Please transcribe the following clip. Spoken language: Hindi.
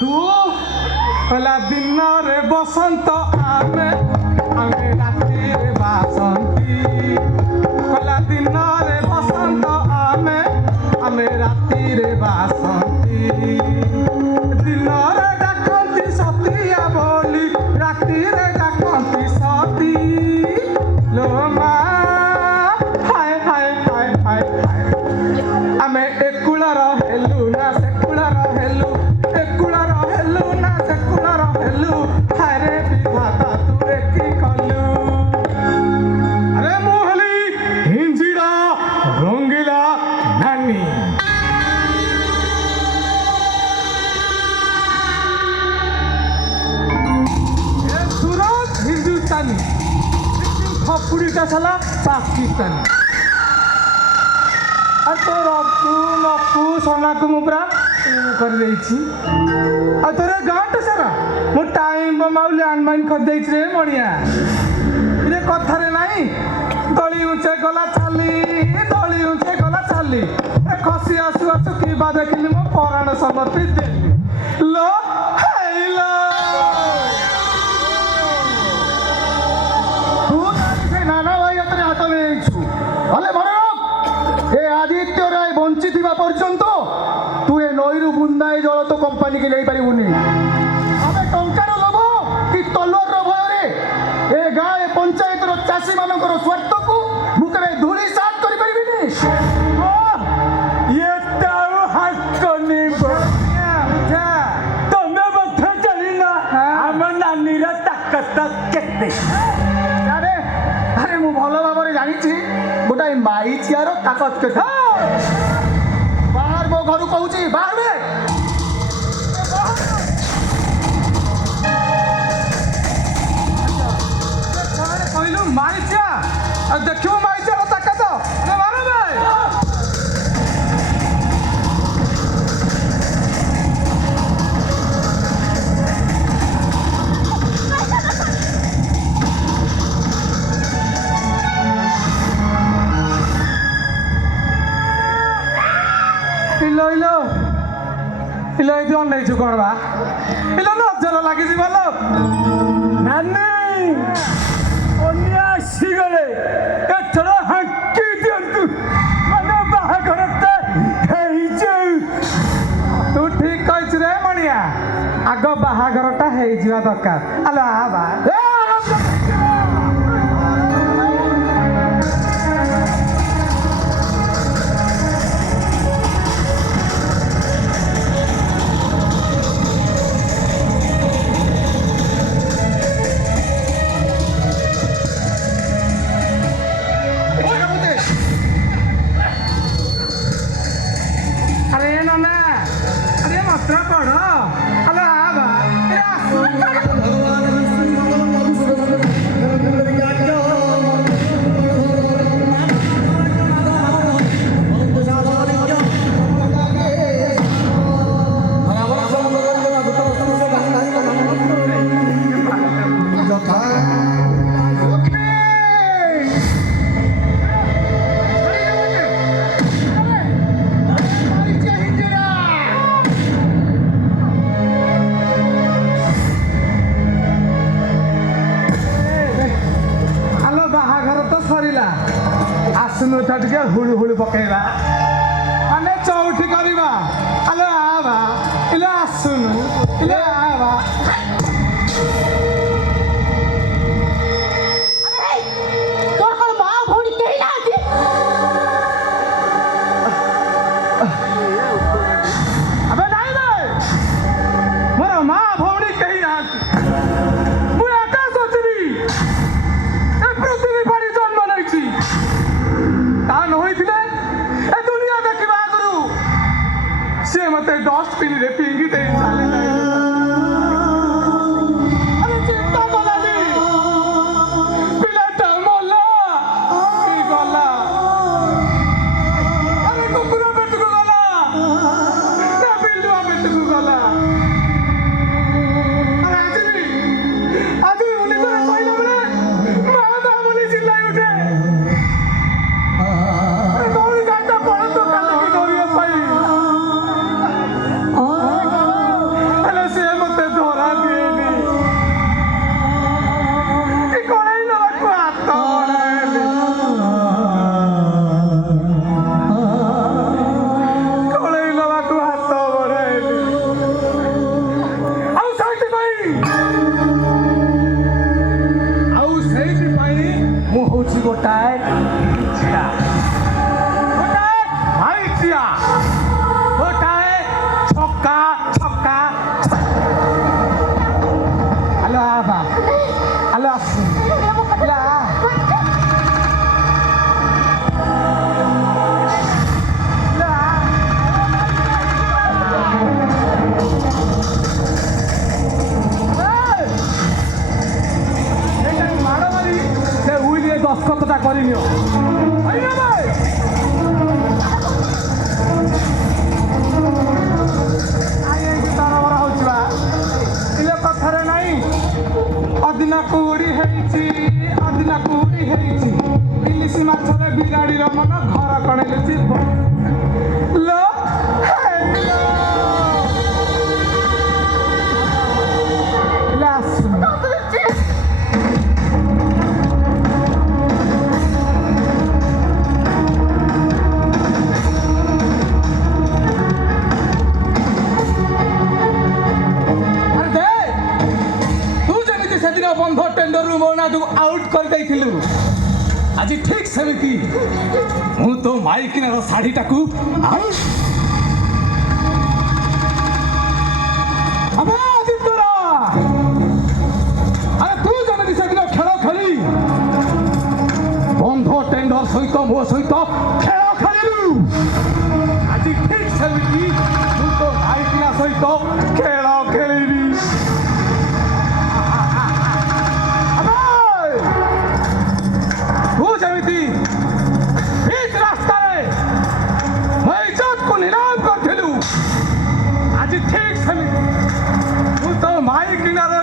तू कहला दिन रे बसंत आमे आमे राति रे बासंती कहला दिन रे बसंत आमे आमे राति रे बासंती दिन रे डाकंती सतिया बोली राति रे डाकंती सती लो मा हाय हाय हाय हाय हाय आमे एकुला रहेलु ना सेकुला रहेलु एकुला रहेलु ना सेकुला रहेलु हाय रे विधाता तू एकी कलु अरे मोहली हिंजिड़ा रंगीला नानी ये सूरज हिंदुस्तानी खपुड़ीटा साला पाकिस्तानी আর তো রকু মকু সোনাকু মু পুরা করে দেইছি আর তোর গাঁটা সারা মো টাইম বমাউ ল্যান্ডমাইন করে দেইছি রে মণিয়া রে কথারে নাই দলি উঁচে গলা ছালি দলি উঁচে গলা ছালি এ খসি আসু আসু কি বা দেখিলি মো পরাণ সমর্পিত দেলি লো হাইলো তু সে নানা ভাই এত হাত নেইছু হলে বড় आदित्य राय बंचित पर्यंत तु ए नईरु बुंदाए जल तो कंपानी के नहीं पारिबुनी आमे टंकार लोभ कि तलवार भय ए गाँ ए पंचायत चाषी मानकर स्वार्थ को मु केबे धूली साफ करि परिबिनी ये ताऊ हाथ कोनी बुझा तमे बथा चलिना हम नानी रे ताकत केते अरे अरे मु भलो भाबरे जानि छी गोटा माई चियार ताकत के बाहर मो घर कहूँ बाहर में कहलु माई चिया देखियो माई चियार ताकत मारो भाई इलो इलो इलो इदो नहीं छु कोन बा इलो नजर लागि जी बोलो नानी ओनिया सिगले एथर हक्की दियंतु माने बाहा करते हेई जे तू ठीक कहछ रे मणिया आगो बाहा घरटा हेई जिवा दरकार आला बा हुलु हुलु पकेबा माने चौठी करिबा आलो आबा इला आसुनु इला आबा अरे तोर कोन मां भौणी केही नाथि अबे नाही रे मोर मां भौणी केही नाथि मु एका सोचबी ए पृथ्वी पारी जन्म नैछि ता नहोइथिले ए दुनिया देखिबा आगरु से मते डस्टबिन रे पिंगी दे चाले अरे चिंता कलानी पिलाटा मोला की गला अरे कुकुरा पेटको गला ना बिल्डुआ पेटको गला अरे आजी उनी करे कहला बले मां दामनी चिल्लाई उठे ଭାଇନିଅ ଭାଇନିଅ ଭାଇ ତରବର ହଉଛି ବା ଇଲେ କଥାରେ ନାହିଁ ଅଦିନା କୁହୁଡ଼ି ହେଇଛି ଅଦିନା କୁହୁଡ଼ି ହେଇଛି ଇଲିଶି ମାଛରେ ବିରାଡ଼ିର ମନ ଘର କଣେଇଲେ ଯିବ लो हेलो लास बंध टेंडर रु मोना तू आउट कर देइथिलु आज ठीक सेमिति मु तो माइकिनार शाढ़ी टाकू अबे आदित्यरा अरे तू जने सेदिन खेल खेली बंध टेंडर सहित मो सहित खेल खेलु आज ठीक सेमिति मु तो माइकिना सहित खेल खेलिबी आज ठीक से तो माई किनार